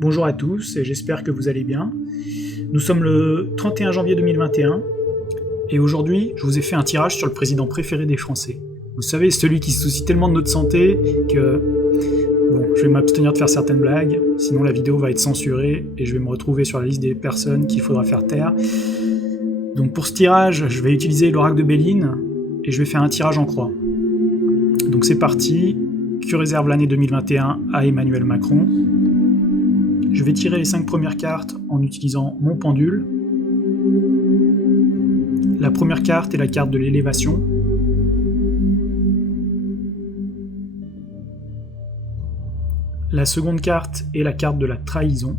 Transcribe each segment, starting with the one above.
Bonjour à tous et j'espère que vous allez bien. Nous sommes le 31 janvier 2021 et aujourd'hui je vous ai fait un tirage sur le président préféré des Français. Vous savez, celui qui se soucie tellement de notre santé que... Bon, je vais m'abstenir de faire certaines blagues, sinon la vidéo va être censurée et je vais me retrouver sur la liste des personnes qu'il faudra faire taire. Donc pour ce tirage, je vais utiliser l'oracle de Béline et je vais faire un tirage en croix. Donc c'est parti, que réserve l'année 2021 à Emmanuel Macron? Je vais tirer les 5 premières cartes en utilisant mon pendule. La première carte est la carte de l'élévation. La seconde carte est la carte de la trahison.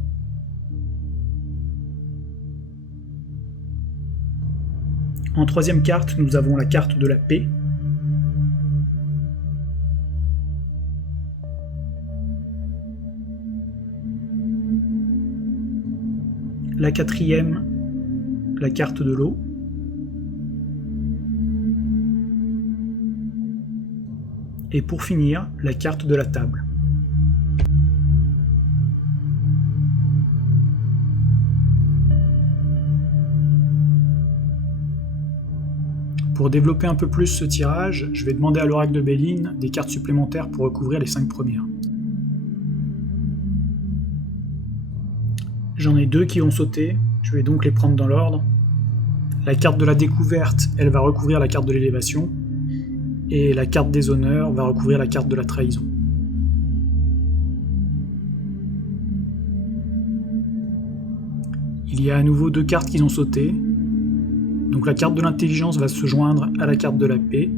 En troisième carte, nous avons la carte de la paix. La quatrième, la carte de l'eau. Et pour finir, la carte de la table. Pour développer un peu plus ce tirage, je vais demander à l'oracle de Béline des cartes supplémentaires pour recouvrir les 5 premières. J'en ai 2 qui ont sauté, je vais donc les prendre dans l'ordre. La carte de la découverte, elle va recouvrir la carte de l'élévation, et la carte des honneurs va recouvrir la carte de la trahison. Il y a à nouveau 2 cartes qui ont sauté, donc la carte de l'intelligence va se joindre à la carte de la paix,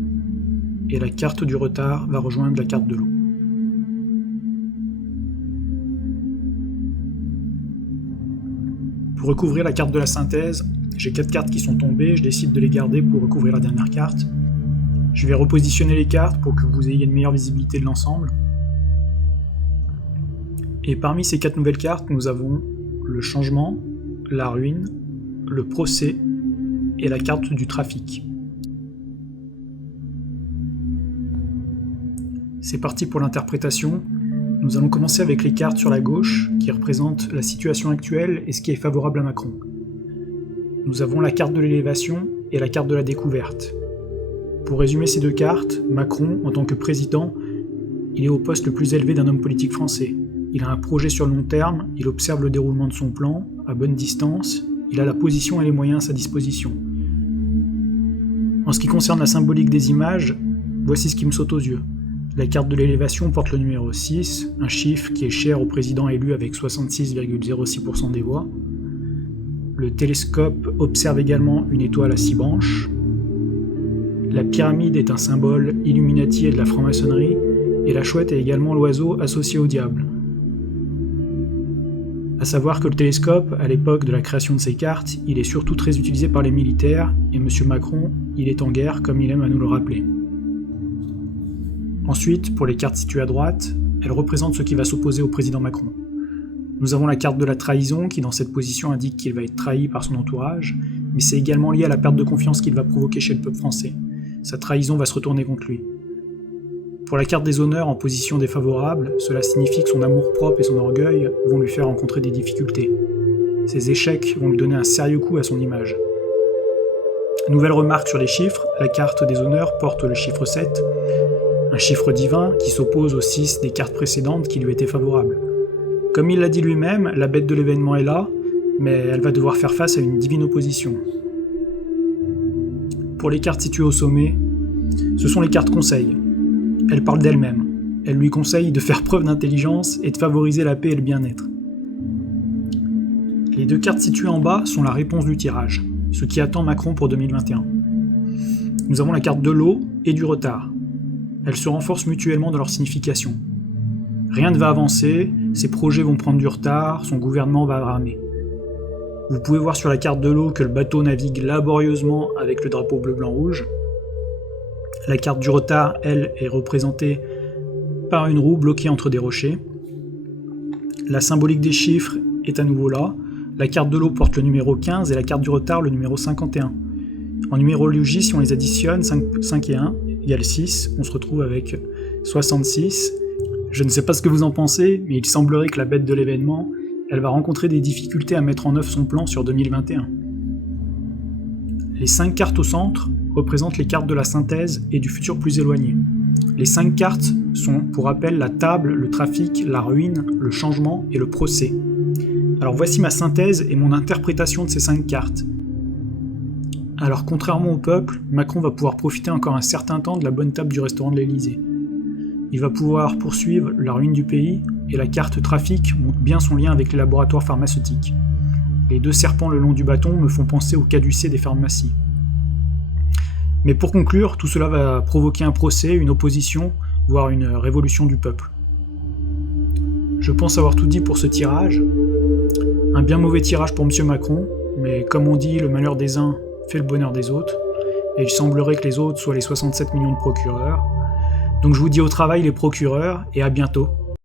et la carte du retard va rejoindre la carte de l'eau. Pour recouvrir la carte de la synthèse, j'ai 4 cartes qui sont tombées, je décide de les garder pour recouvrir la dernière carte. Je vais repositionner les cartes pour que vous ayez une meilleure visibilité de l'ensemble. Et parmi ces 4 nouvelles cartes, nous avons le changement, la ruine, le procès et la carte du trafic. C'est parti pour l'interprétation. Nous allons commencer avec les cartes sur la gauche, qui représentent la situation actuelle et ce qui est favorable à Macron. Nous avons la carte de l'élévation et la carte de la découverte. Pour résumer ces 2 cartes, Macron, en tant que président, il est au poste le plus élevé d'un homme politique français. Il a un projet sur le long terme, il observe le déroulement de son plan, à bonne distance, il a la position et les moyens à sa disposition. En ce qui concerne la symbolique des images, voici ce qui me saute aux yeux. La carte de l'élévation porte le numéro 6, un chiffre qui est cher au président élu avec 66,06% des voix. Le télescope observe également une étoile à 6 branches. La pyramide est un symbole Illuminati et de la franc-maçonnerie, et la chouette est également l'oiseau associé au diable. A savoir que le télescope, à l'époque de la création de ces cartes, il est surtout très utilisé par les militaires, et M. Macron, il est en guerre comme il aime à nous le rappeler. Ensuite, pour les cartes situées à droite, elles représentent ce qui va s'opposer au président Macron. Nous avons la carte de la trahison qui dans cette position indique qu'il va être trahi par son entourage, mais c'est également lié à la perte de confiance qu'il va provoquer chez le peuple français. Sa trahison va se retourner contre lui. Pour la carte des honneurs en position défavorable, cela signifie que son amour-propre et son orgueil vont lui faire rencontrer des difficultés. Ses échecs vont lui donner un sérieux coup à son image. Nouvelle remarque sur les chiffres, la carte des honneurs porte le chiffre 7, un chiffre divin qui s'oppose aux 6 des cartes précédentes qui lui étaient favorables. Comme il l'a dit lui-même, la bête de l'événement est là, mais elle va devoir faire face à une divine opposition. Pour les cartes situées au sommet, ce sont les cartes conseils. Elles parlent d'elles-mêmes. Elles lui conseillent de faire preuve d'intelligence et de favoriser la paix et le bien-être. Les 2 cartes situées en bas sont la réponse du tirage, ce qui attend Macron pour 2021. Nous avons la carte de l'eau et du retard. Elles se renforcent mutuellement dans leur signification. Rien ne va avancer, ses projets vont prendre du retard, son gouvernement va ramer. Vous pouvez voir sur la carte de l'eau que le bateau navigue laborieusement avec le drapeau bleu-blanc-rouge. La carte du retard, elle, est représentée par une roue bloquée entre des rochers. La symbolique des chiffres est à nouveau là. La carte de l'eau porte le numéro 15 et la carte du retard le numéro 51. En numérologie, si on les additionne, 5 et 1 égale 6, on se retrouve avec 66. Je ne sais pas ce que vous en pensez, mais il semblerait que la bête de l'événement elle va rencontrer des difficultés à mettre en œuvre son plan sur 2021. Les 5 cartes au centre représentent les cartes de la synthèse et du futur plus éloigné. Les 5 cartes sont, pour rappel, la table, le trafic, la ruine, le changement et le procès. Alors voici ma synthèse et mon interprétation de ces 5 cartes. Alors contrairement au peuple, Macron va pouvoir profiter encore un certain temps de la bonne table du restaurant de l'Elysée. Il va pouvoir poursuivre la ruine du pays, et la carte trafic montre bien son lien avec les laboratoires pharmaceutiques. Les 2 serpents le long du bâton me font penser au caducée des pharmacies. Mais pour conclure, tout cela va provoquer un procès, une opposition, voire une révolution du peuple. Je pense avoir tout dit pour ce tirage. Un bien mauvais tirage pour M. Macron, mais comme on dit, le malheur des uns fait le bonheur des autres, et il semblerait que les autres soient les 67 millions de procureurs. Donc je vous dis au travail les procureurs, et à bientôt.